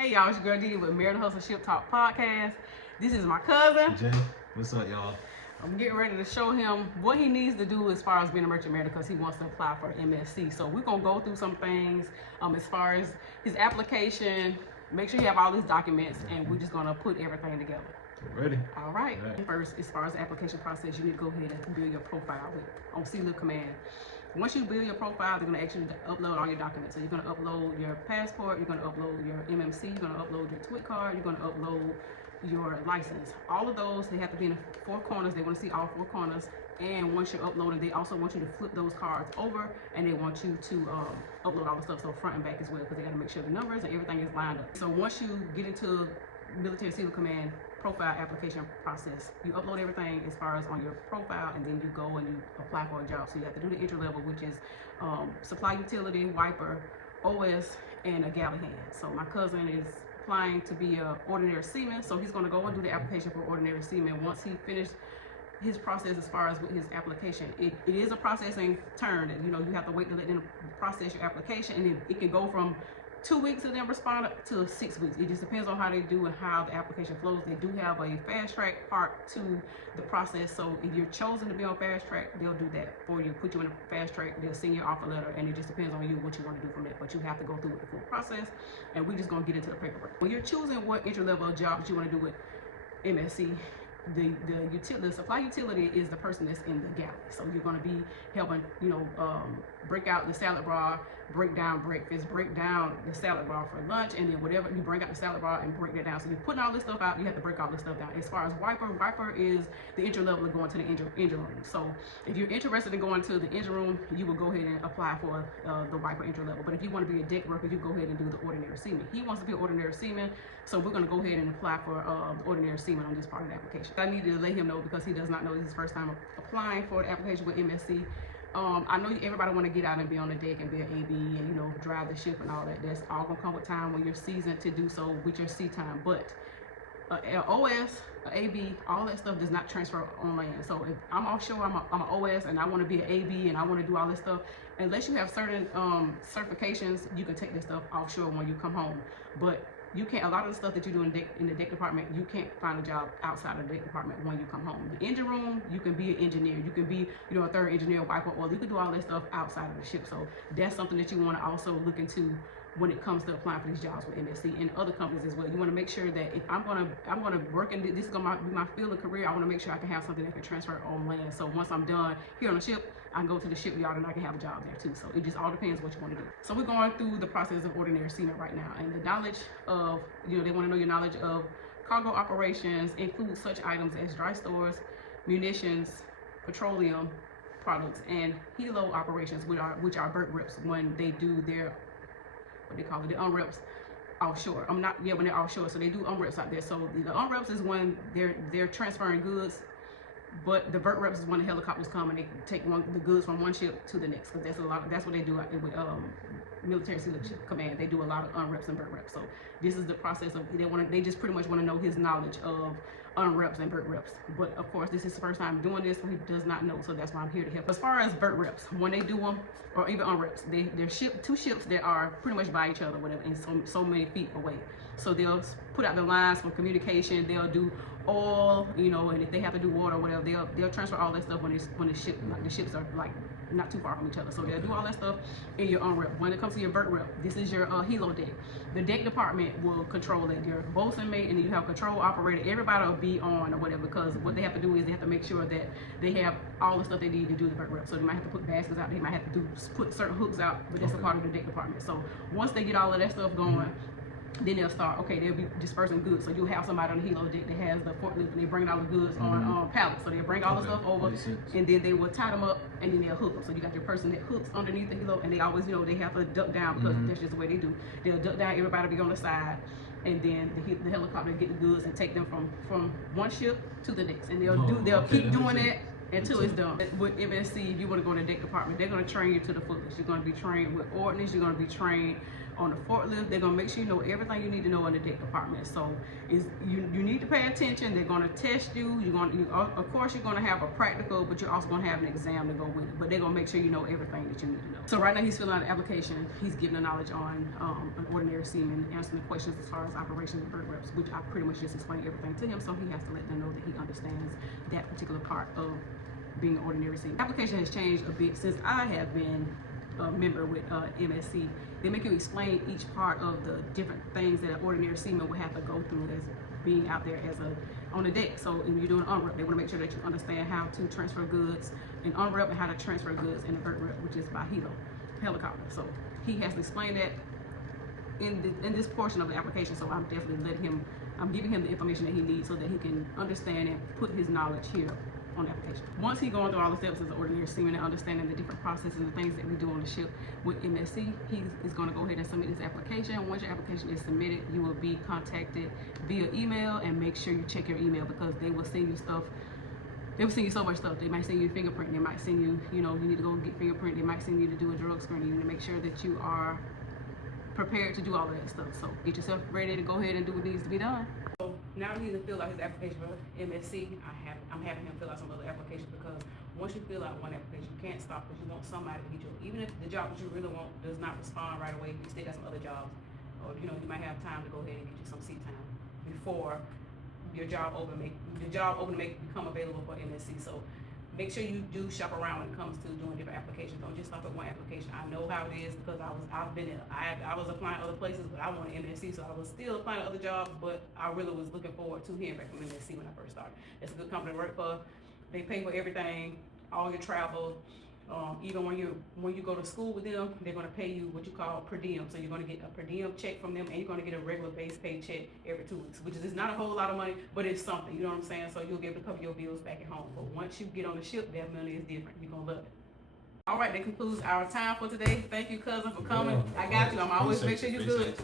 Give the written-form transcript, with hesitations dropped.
Hey y'all, it's your girl Didi with Maritime Hustle Ship Talk Podcast. This is my cousin. Jay, what's up, y'all? I'm getting ready to show him what he needs to do as far as being a merchant mariner because he wants to apply for MSC. So we're gonna go through some things as far as his application. Make sure you have all his documents, and we're just gonna put everything together. Ready? All right. First, as far as the application process, you need to go ahead and build your profile on Sealift Command. Once you build your profile, they're going to ask you to upload all your documents. So you're going to upload your passport, you're going to upload your MMC, you're going to upload your TWIC card, you're going to upload your license. All of those, they have to be in the four corners. They want to see all four corners. And once you're uploading, they also want you to flip those cards over, and they want you to upload all the stuff, so front and back as well, because they got to make sure the numbers and everything is lined up. So once you get into Military Sealift Command profile application process, you upload everything as far as on your profile, and then you go and you apply for a job. So you have to do the entry level, which is supply utility, wiper, OS, and a galley hand. So my cousin is applying to be an ordinary seaman, so he's going to go and do the application for ordinary seaman. Once he finished his process as far as with his application, it is a processing turn that you have to wait to let them process your application, and it can go from 2 weeks of them respond to 6 weeks. It just depends on how they do and how the application flows. They do have a fast track part to the process. So if you're chosen to be on fast track, they'll do that for you, put you in a fast track, they'll send you off a letter, and it just depends on you what you want to do from that. But you have to go through with the full process, and we're just gonna get into the paperwork. When you're choosing what entry level job that you want to do with MSC, the supply utility is the person that's in the galley. So you're going to be helping, break out the salad bar, break down breakfast, break down the salad bar for lunch, and then whatever you bring out the salad bar and break that down. So you're putting all this stuff out, you have to break all this stuff down. As far as wiper is the entry level of going to the engine room. So if you're interested in going to the engine room, you will go ahead and apply for the wiper entry level. But if you want to be a deck worker, you go ahead and do the ordinary seaman. He wants to be an ordinary seaman, so we're going to go ahead and apply for ordinary seaman on this part of the application. I need to let him know because he does not know this is his first time applying for the application with MSC. I know everybody want to get out and be on the deck and be an AB and drive the ship and all that. That's all gonna come with time when you're seasoned to do so with your sea time. But OS, AB, all that stuff does not transfer on land. So if I'm offshore, I'm an OS, and I want to be an AB and I want to do all this stuff, unless you have certain certifications, you can take this stuff offshore when you come home. But you can't, a lot of the stuff that you do in the deck department, you can't find a job outside of the deck department when you come home. The engine room, you can be an engineer, you can be, a third engineer, wiper, or you can do all that stuff outside of the ship. So that's something that you want to also look into when it comes to applying for these jobs with MSC and other companies as well. You want to make sure that if I'm gonna work in this is gonna be my field of career, I want to make sure I can have something that can transfer on land. So once I'm done here on the ship, I can go to the shipyard and I can have a job there too. So it just all depends what you want to do. So we're going through the process of ordinary seaman right now, and the knowledge of they want to know your knowledge of cargo operations includes such items as dry stores, munitions, petroleum products, and helo operations, which are VertReps when they do their what they call it, the UnReps offshore. When they're offshore, so they do UnReps out there. So the UnReps is when they're transferring goods, but the VertReps is when the helicopters come and they take the goods from one ship to the next, because that's what they do with Military Sealift Command. They do a lot of UnReps and VertReps. So this is the process of they just pretty much want to know his knowledge of UnReps and VertReps. But of course, this is the first time doing this, so he does not know. So that's why I'm here to help. As far as VertReps, when they do them, or even UnReps, they're two ships that are pretty much by each other, whatever, and so many feet away. So they'll put out the lines for communication. They'll do oil, and if they have to do water or whatever, they'll transfer all that stuff when the ships are like not too far from each other. So they'll do all that stuff in your UnRep. When it comes to your VertRep, this is your helo deck. The deck department will control it. Your bosun mate, and then you have control operator. Everybody will be on or whatever, because what they have to do is they have to make sure that they have all the stuff they need to do the VertRep. So they might have to put baskets out. They might have to put certain hooks out, but that's a part of the deck department. So once they get all of that stuff going, then they'll start, they'll be dispersing goods. So you'll have somebody on the helo deck that has the forklift, and they bring all the goods on pallets. So they'll bring all the stuff over, and then they will tie them up, and then they'll hook them. So you got your person that hooks underneath the helo, and they always, they have to duck down, because that's just the way they do. They'll duck down, everybody will be on the side, and then the helicopter will get the goods and take them from one ship to the next. And they'll keep doing that until it's done. With MSC, if you want to go to the deck department, they're going to train you to the fullest. You're going to be trained with ordnance, you're going to be trained on the forklift. They're gonna make sure you know everything you need to know in the deck department. So you need to pay attention. They're gonna test you. Of course you're gonna have a practical, but you're also gonna have an exam to go with it. But they're gonna make sure you know everything that you need to know. So right now he's filling out an application. He's giving the knowledge on an ordinary seaman, answering the questions as far as operations and VertReps, which I pretty much just explained everything to him. So he has to let them know that he understands that particular part of being an ordinary seaman. The application has changed a bit since I have been a member with MSC. They make you explain each part of the different things that an ordinary seaman would have to go through as being out there as on the deck. So when you're doing UnRep, they want to make sure that you understand how to transfer goods in UnRep and how to transfer goods in the VertRep, which is by helicopter. So he has to explain that in this portion of the application. So I'm definitely I'm giving him the information that he needs so that he can understand and put his knowledge here on the application. Once he's going through all the steps as an ordinary seaman and understanding the different processes and the things that we do on the ship with MSC, he is going to go ahead and submit his application. Once your application is submitted, you will be contacted via email, and make sure you check your email because they will send you stuff. They will send you so much stuff. They might send you a fingerprint. They might send you, you need to go get fingerprint. They might send you to do a drug screening. You need to make sure that you are prepared to do all of that stuff. So get yourself ready to go ahead and do what needs to be done. So now he needs to fill out his application for MSC. I'm having him fill out some other applications because once you fill out one application, you can't stop because you want somebody to get you. Even if the job that you really want does not respond right away, you still got some other jobs, or you might have time to go ahead and get you some seat time before your job opening become available for MSC. So make sure you do shop around when it comes to doing different applications. Don't just stop at one application. I know how it is because I've been in. I was applying other places, but I wanted MSC, so I was still applying to other jobs. But I really was looking forward to hearing back from MSC when I first started. It's a good company to work for. They pay for everything, all your travel. Even when you go to school with them, they're going to pay you what you call per diem. So you're going to get a per diem check from them, and you're going to get a regular base pay check every 2 weeks, which is not a whole lot of money, but it's something. You know what I'm saying? So you'll be able to cover your bills back at home. But once you get on the ship, that money is different. You're going to love it. All right, that concludes our time for today. Thank you, cousin, for coming. I got you. I'm always make sure you're good.